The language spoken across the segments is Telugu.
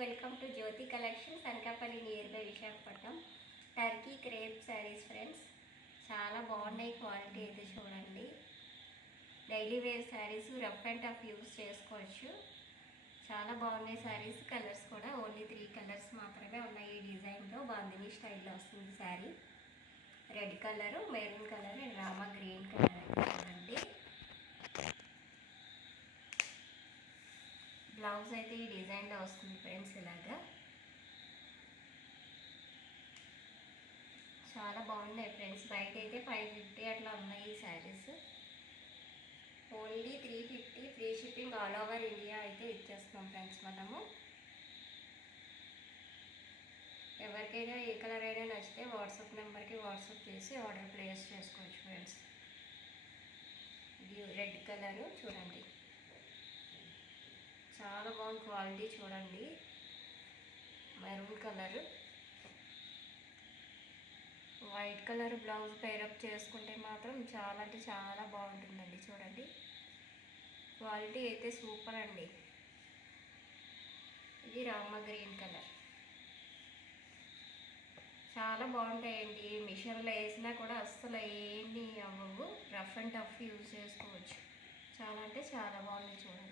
Welcome to Jyothi collections Anakapalli near by Visakhapatnam. Turkey crepe saris friends, చాలా బాగున్నాయి. క్వాలిటీ అయితే చూడండి. Daily wear saris, rough and tough use చేసుకోవచ్చు. చాలా బాగున్నాయి శారీస్. కలర్స్ కూడా ఓన్లీ 3 కలర్స్ మాత్రమే ఉన్నాయి. ఈ డిజైన్లో బాందిని స్టైల్లో వస్తుంది sari. Red colour, maroon colour and Rama green colour అయితే చూడండి. బ్లౌజ్ అయితే ఈ డిజైన్లో వస్తుంది ఫ్రెండ్స్. ఇలాగా చాలా బాగున్నాయి ఫ్రెండ్స్. బయట అయితే 550 అట్లా ఉన్నాయి ఈ saris. Only 350 free shipping all over India అయితే ఇచ్చేస్తున్నాం ఫ్రెండ్స్ మనము. ఎవరికైనా ఏ కలర్ అయినా నచ్చితే వాట్సాప్ నెంబర్కి వాట్సాప్ చేసి ఆర్డర్ ప్లేస్ చేసుకోవచ్చు ఫ్రెండ్స్. ఇది రెడ్ కలరు చూడండి, చాలా బాగుంది. క్వాలిటీ చూడండి. Maroon colour, white colour blouse pair up చేసుకుంటే మాత్రం చాలా అంటే చాలా బాగుంటుందండి. చూడండి, క్వాలిటీ అయితే సూపర్ అండి. ఇది రామ గ్రీన్ కలర్, చాలా బాగుంటాయండి. మిషన్లో వేసినా కూడా అస్సలు ఏమీ అవ్వవు. రఫ్ అండ్ టఫ్ యూజ్ చేసుకోవచ్చు. చాలా అంటే చాలా బాగుంది చూడండి.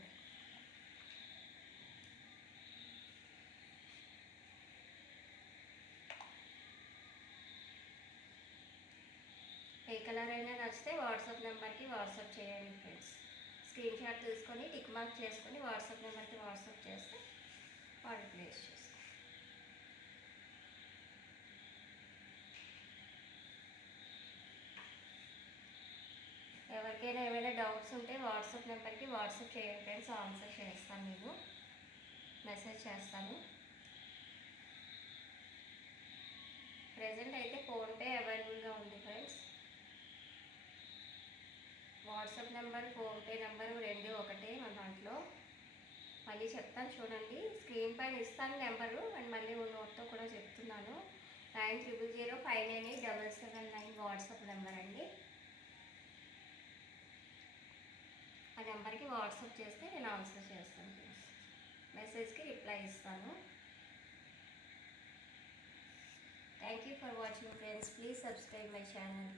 ఏ కలర్ అయినా నచ్చితే వాట్సాప్ నెంబర్కి వాట్సాప్ చేయండి ఫ్రెండ్స్. స్క్రీన్ షాట్ తీసుకొని టిక్ మార్క్ చేసుకొని వాట్సాప్ నెంబర్కి వాట్సాప్ చేస్తే ఆర్డర్ ప్లేస్ చేసుకోండి. ఎవరికైనా ఏమైనా డౌట్స్ ఉంటే వాట్సాప్ నెంబర్కి వాట్సాప్ చేయండి ఫ్రెండ్స్. ఆన్సర్ చేస్తాను, నేను మెసేజ్ చేస్తాను. ప్రజెంట్ అయితే ఫోన్పే అవైలబుల్గా ఉంది friends. WhatsApp number, PhonePe number 2 ఒకటే మన దాంట్లో. మళ్ళీ చెప్తాను చూడండి, స్క్రీన్ పైన ఇస్తాను నెంబరు. అండ్ మళ్ళీ నోట్తో కూడా చెప్తున్నాను. 9000598779 వాట్సాప్ నెంబర్ అండి. ఆ నెంబర్కి వాట్సాప్ చేస్తే నేను ఆన్సర్ చేస్తాను ఫ్రెండ్స్. మెసేజ్కి రిప్లై ఇస్తాను. Thank you for watching friends. Please subscribe my channel.